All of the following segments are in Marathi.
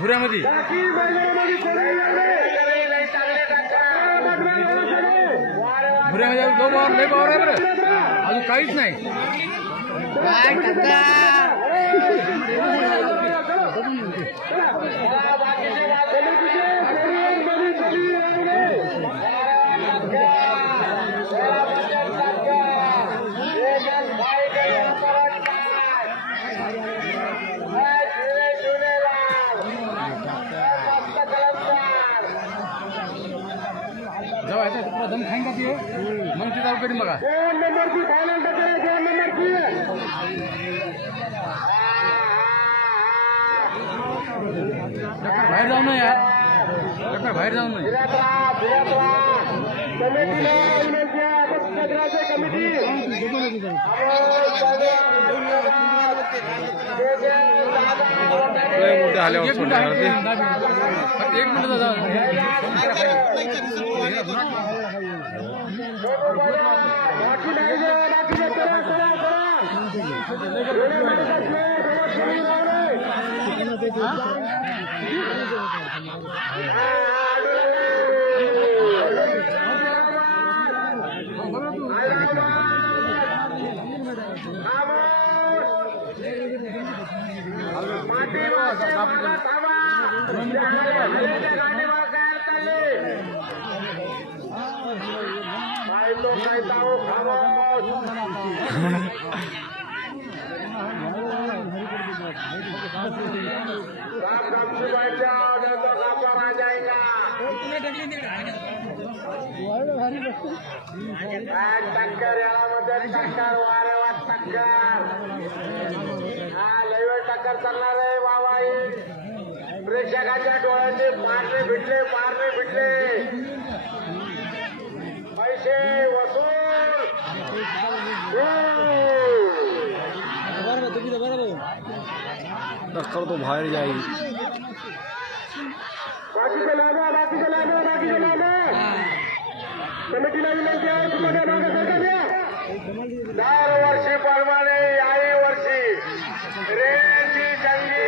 भुऱ्यामध्ये लय पावर आहे बरं, अजून काहीच नाही. जेव्हा येतात दम खाईन का ते मग ते जाऊ करीन बघा. बाहेर जाऊ नये यार, बाहेर जाऊ नये. मोठे आल्यावर एक मिनिट टक्कर यामध्ये टक्कर वारेवर टक्कर हा लयवेळ टक्कर चालणार आहे. वावाई प्रेक्षकाच्या डोळ्याचे पारणे भिडले पैसे वसूल. टक्कर तो बाहेर जाईल. बाकीचे लावा कमिटीला विनंती आहे, तुम्हाला मागे सरकार द्या. दरवर्षी प्रमाणे याही वर्षी रेची जंगी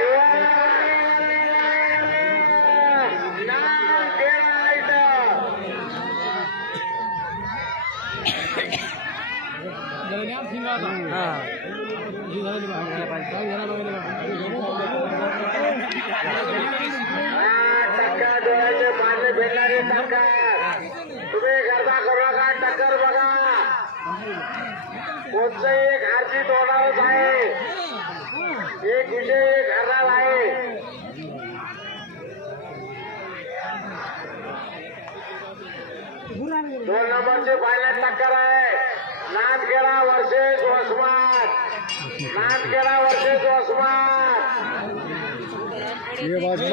नाम केळायचं. टक्कर डोळ्याचे पारणे भेटणारे टक्कर तुम्ही गर्दा करू नका. टक्कर बघा, कोणतंही एक हारची तोडावच आहे, एक विषय एक हरणार आहे. दोन नंबरची पायलट टक्कर आहे. नांदखेडा वर्सेस ओस्मान. ये बात है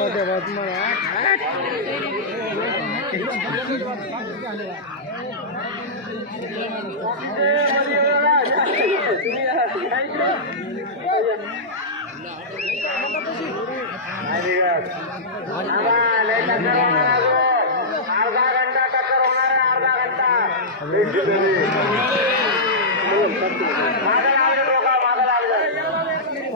अर्धा घंटा टक्कर होणार आहे. अर्धा घंटा